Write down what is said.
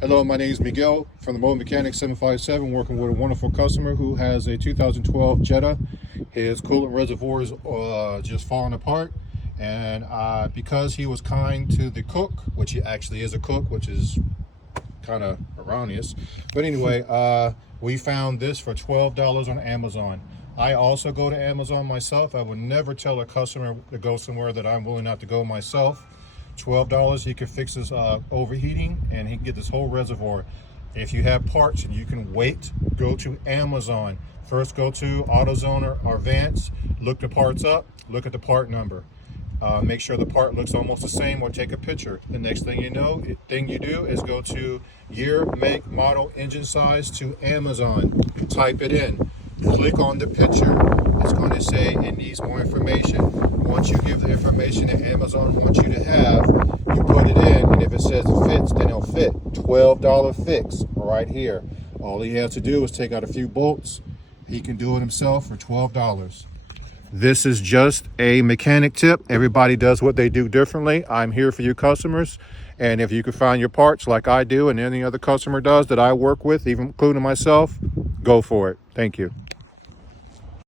Hello, my name is Miguel from the Mobile 757, working with a wonderful customer who has a 2012 Jetta. His coolant reservoir is just falling apart, and because he was kind to the cook, which he actually is a cook, which is kind of erroneous, but anyway, we found this for $12 on Amazon. I also go to Amazon myself. I would never tell a customer to go somewhere that I'm willing not to go myself. $12, he can fix his overheating, and he can get this whole reservoir. If you have parts and you can wait, go to Amazon. First go to AutoZone or Vance, look the parts up, look at the part number. Make sure the part looks almost the same, or take a picture. The next thing you do is go to year, make, model, engine size to Amazon. Type it in. Click on the picture. It's going to say it needs more information. Once you give the information that Amazon wants you to have, you put it in, and if it says it fits, then it'll fit. $12 fix right here. All he has to do is take out a few bolts. He can do it himself for $12. This is just a mechanic tip. Everybody does what they do differently. I'm here for you customers. And if you can find your parts like I do and any other customer does that I work with, even including myself, go for it. Thank you.